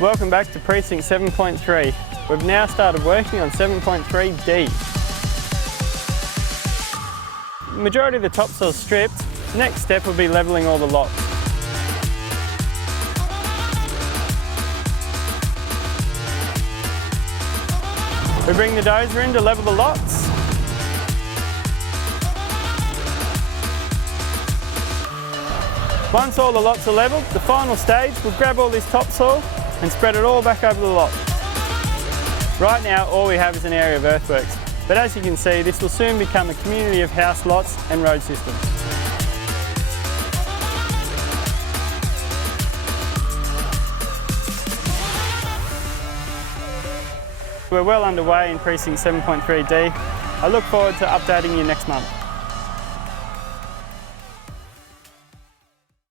Welcome back to Precinct 7.3. We've now started working on 7.3D. The majority of the topsoil's stripped. Next step will be levelling all the lots. We bring the dozer in to level the lots. Once all the lots are levelled, the final stage, we'll grab all this topsoil and spread it all back over the lot. Right now, all we have is an area of earthworks, but as you can see, this will soon become a community of house lots and road systems. We're well underway in Precinct 7.3D. I look forward to updating you next month.